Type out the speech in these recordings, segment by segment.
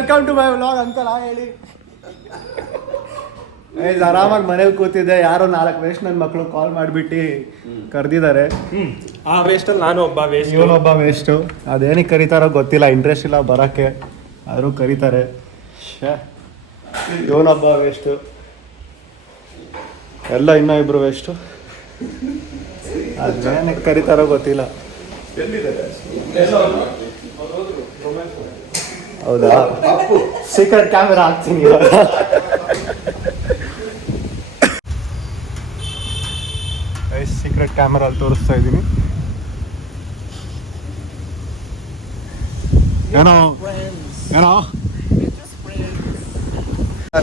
Welcome to my vlog uncle ಹೇಳಿ. ಆರಾಮಾಗಿ ಮನೇಲಿ ಕೂತಿದ್ದೆ, ಯಾರೋ 4 ವೇಸ್ಟ್ ನನ್ನ ಮಕ್ಕಳು ಕಾಲ್ ಮಾಡಿಬಿಟ್ಟು ಕರೆದಿದ್ದಾರೆ. ಆ ವೇಸ್ಟಲ್ಲಿ ನಾನು ಒಬ್ಬ ವೇಸ್ಟ್, ಇವನೊಬ್ಬ ವೇಸ್ಟು. ಅದೇನಕ್ಕೆ ಕರೀತಾರೋ ಗೊತ್ತಿಲ್ಲ, ಇಂಟ್ರೆಸ್ಟ್ ಇಲ್ಲ ಬರೋಕ್ಕೆ, ಆದರೂ ಕರೀತಾರೆ. ಇವನೊಬ್ಬ ವೇಸ್ಟು, ಎಲ್ಲ ಇನ್ನೂ ಇಬ್ಬರು ವೇಸ್ಟು. ಅದೇನಕ್ಕೆ ಕರೀತಾರೋ ಗೊತ್ತಿಲ್ಲ. ಹೌದಾ? ಸೀಕ್ರೆಟ್ ಕ್ಯಾಮೆರಾ ಹಾಕ್ತೀನಿ ಇವಾಗ. ಸೀಕ್ರೆಟ್ ಕ್ಯಾಮೆರಾ ಅಲ್ಲಿ ತೋರಿಸ್ತಾ ಇದ್ದೀನಿ. ಏನೋ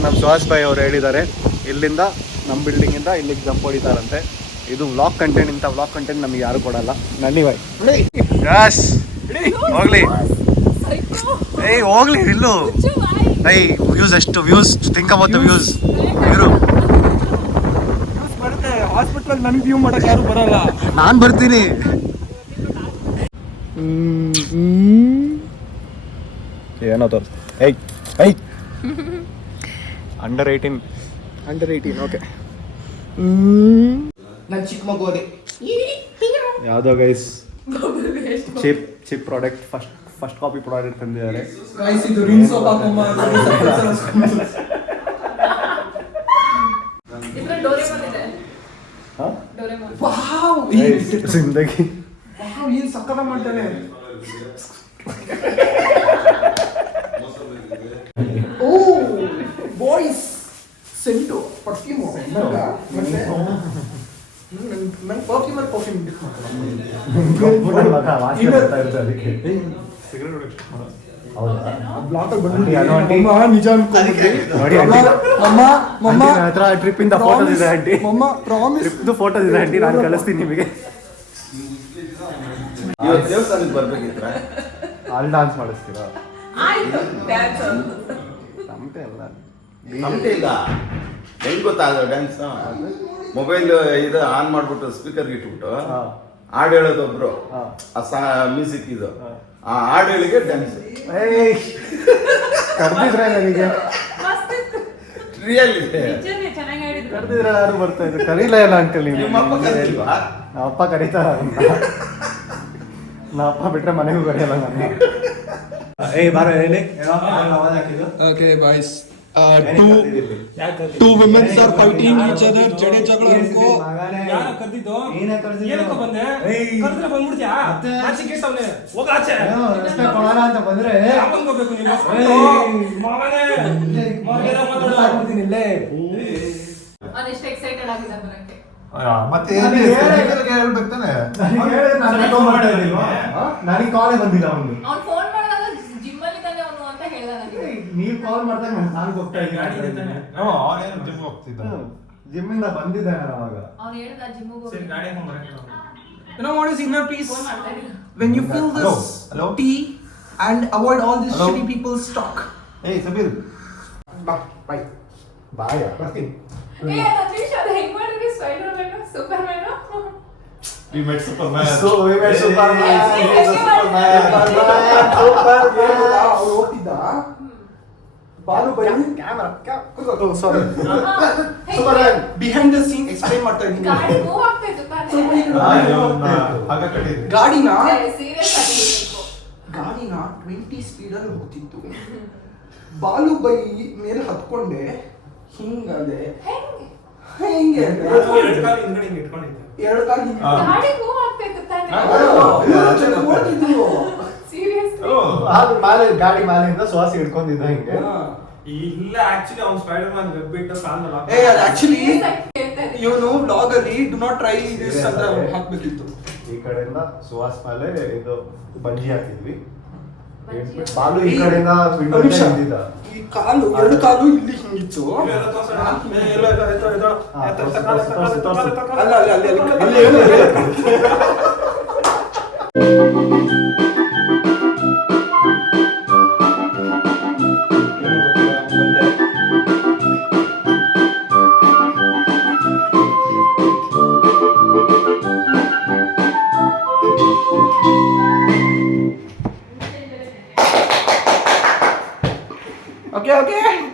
ನಮ್ಮ ಸುಹಾಸ್ ಭಾಯ್ ಅವರು ಹೇಳಿದ್ದಾರೆ, ಇಲ್ಲಿಂದ ನಮ್ಮ ಬಿಲ್ಡಿಂಗಿಂದ ಇಲ್ಲಿಗೆ ಜಂಪ್ ಹೊಡಿತಾರಂತೆ. ಇದು ವ್ಲಾಗ್ ಕಂಟೆಂಟ್, ಇಂಥ ವ್ಲಾಗ್ ಕಂಟೆಂಟ್ ನಮಗೆ ಯಾರು ಕೊಡಲ್ಲ. ನನ್ನಿ ಬಾಯ್ ಯಸ್ ಹೋಗ್ಲಿ, ಹೋಗ್ಲಿ ಇಲ್ಲು. ವ್ಯೂಸ್ ಎಷ್ಟು views, think about the views. ಇರು, ಹಾಸ್ಪಿಟಲ್ ನನಗೆ ವ್ಯೂ ಮಾಡಕ್ಕೆ ಯಾರು ಬರಲ್ಲ, ನಾನು ಬರ್ತೀನಿ. ಏನೋ ತೋರಿಸ್. Under 18 okay. ನಾನು ಚಿಕ್ಕ ಮಗು ಅದೇ ಯಾವುದೋ guys cheap product, first copy product ತಂದಿದ್ದಾರೆ. ಜಿಂದಗಿ ಏನು ಸಕ್ಕತ್ತ ಮಾಡ್ತಾನೆ. ಓ ಬಾಯ್ಸ್ ಸೆಂಟು ಪರ್ಫ್ಯೂಮು ನಂಗೆ ಪರ್ಫ್ಯೂಮ್ ಟ್ರಿಪ್ ಇಂದ ಫೋಟೋಸ್ ಇದೆ ಆಂಟಿ, ಫೋಟೋಸ್ ಇದೆ ಆಂಟಿ, ನಾನು ಕಳಿಸ್ತೀನಿ ನಿಮಗೆ. ದೇವಸ್ಥಾನಕ್ಕೆ ಬರ್ಬೇಕಿದ್ರ ಅಲ್ಲಿ ಡಾನ್ಸ್ ಮಾಡಿಸ್ತೀರಾ? ನಮ್ಟೆ ಇಲ್ಲ, ಹೆಂಗ್ ಗೊತ್ತಾಗ ಡ್ಯಾನ್ಸ್? ಮೊಬೈಲ್ ಇದು ಆನ್ ಮಾಡ್ಬಿಟ್ಟು ಸ್ಪೀಕರ್ಗೆ ಇಟ್ಬಿಟ್ಟು ಹಾಡು ಹೇಳೋದು ಒಬ್ರು, ಮ್ಯೂಸಿಕ್ ಇದು, ಆ ಹಾಡು ಹೇಳಿಗೆ ಡ್ಯಾನ್ಸ್. ಕರ್ದಿದ್ರೆ ನನಗೆ ರಿಯಲ್ ಕರ್ದಿದ್ರೆ ಯಾರು ಬರ್ತಾ ಇದ್ರು, ಕರೀಲ ಇಲ್ಲ ಅಂಕಲ್ ನೀವು. ನಿಮ್ಮ ಅಪ್ಪ ಕರೀಲ್ವಾ? ನಮ್ಮ ಅಪ್ಪ ಕರೀತಾರ, ನಮ್ಮ ಅಪ್ಪ ಬಿಟ್ರೆ ಮನೆಗೂ ಕರೆಯಲ್ಲ ನಾನು. ಬಾರೋ ಹೇಳಿ. Okay guys, two women are fighting each other. ಜಡೆ ಜಗಳ ಅನ್ಕೋ. ಯಾರು ಕರೆದಿದ್ದು? ಏನಕ್ಕೆ ಬಂದೆ? ಕರೆದ್ರೆ ಬಂದ್ಬಿಡ್ತೀಯಾ? ಆಚೆ ಕೇಳ್ತಾವ್ನೆ, ಹೋಗ ಆಚೆ. ರಸ್ತೆ ಕೊಡೋಣ ಅಂತ ಬಂದ್ರೆ ಯಾವಾಗ ಹೋಗ್ಬೇಕು ನೀನು? ಮಾವನೇ ಮಾವೇನ ಮಾತಾಡ್ತೀನಿ ಇಲ್ಲೇ. ನಾನು ಎಷ್ಟು ಎಕ್ಸೈಟೆಡ್ ಆಗಿದ್ದೆ ಬರಕ್ಕೆ. ಮತ್ತೆ ಹೇಳ್ಬೇಕು ತಾನೆ, ನನಗೆ ಕಾಲೇ ಬಂದಿಲ್ಲ ಅವನು. ಅವ್ನು ಫೋನ್ ಮಾಡಿದಾಗ ಜಿಮ್ ಅಲ್ಲಿ ಇದ್ದಾನೆ ಅವನು ಅಂತ ಹೇಳ್ದ ನನಗೆ. ನೀವು ಕಾಲ್ ಮಾಡಿದಾಗ ನಾನು ಹೋಗ್ತಾ ಇದ್ದೀನಿ. ಜಿಮ್ ಹೋಗ್ತಿದ್ದ, ಜಿಮ್ ಇಂದ ಬಂದಿದ್ದೆ ನಾನು ಅವಾಗ. ಅವ್ನು ಹೇಳ್ದ ಜಿಮ್ಗೆ ಹೋಗಿ. ಸರಿ ಗಾಡಿ ಹಾಕೊಂಡು ಬರಕ್ಕೆ. You know what is inner peace? Phone ಮಾಡ್ತಾ ಇದ್ದೀನಿ. When you feel this Hello? tea and avoid all this Hello? shitty people's talk. ಏಯ್ ಸಬೀರ್ Bye. ಬಾಯ ಬರ್ತೀನಿ. ರತೀಶ್ ಅದು ಹೆಂಗ್ ಮಾಡಿದ್ರಿ? Spiderman, Superman. We met Superman. So we met Superman. ಅವ್ರು ಹೋಗ್ತಿದ್ದ ಬಾಲು ಬೈ camera sorry behind the scene explain ಮಾಡ್ತಾ ಇದ್ದೀನಿ. ಗಾಡಿ ಮೂವ್ ಆಗ್ತಾ ಇತ್ತು ತಾನೇ. ಹಾಗ ಕಟ್ಟಿದ್ರಿ ಗಾಡಿನ ಸೀರಿಯಸ್ ಆಗಿ ಹೇಳ್ಬೇಕು. ಗಾಡಿನ 20 ಸ್ಪೀಡಲ್ಲಿ ಹೋಗ್ತಿತ್ತು. ಬಾಲು ಬೈ ಮೇಲೆ ಹತ್ಕೊಂಡೆ, ಹಿಂಗದೆ ಹೆಂಗೆ ಎರಡು ಕಾಲು ಹಿಂದ್ಗಡೆ ಹಿಂಗೆ ಇಟ್ಕೊಂಡಿದ್ದೆ. ಎರಡು ಕಾಲು ಹಿಂಗೆ ಗಾಡಿ ಮೂವ್ ಆಗ್ತಾ ಇತ್ತು ತಾನೇ. ಓಡ್ತಿದ್ರು. ಸೀರಿಯಸ್ ಗಾಡಿ ಮೇಲಿಂದ ಶ್ವಾಸ ಹಿಡ್ಕೊಂಡಿದ್ದ ಹಿಂಗೆ. ಇಲ್ಲ ಆಕ್ಚುಲಿ ಅವ್ನು ಸ್ಪೈಡರ್ ಮ್ಯಾನ್ ವೆಬ್ ಬಿಟ್ಟು ಕಾಲ್ ಅದು ಆಕ್ಚುಲಿ ಇವನು ಬ್ಲಾಗ್ ಅಲ್ಲಿ ಡು ನಾಟ್ ಟ್ರೈ ದಿಸ್ ಅಂತ ಹಾಕ್ಬೇಕಿತ್ತು. ಈ ಕಡೆಯಿಂದ ಸುಹಾಸ್ ಮೇಲೆ ಇದು ಬಂಜಿ ಹಾಕಿದ್ವಿ. ಬಾಲು ಈ ಕಡೆಯಿಂದ ಈ ಕಾಲು ಎರಡು ಕಾಲು ಇಲ್ಲಿ ಹಿಂಗಿತ್ತು. ಅಲ್ಲ ಅಲ್ಲಿ Okay.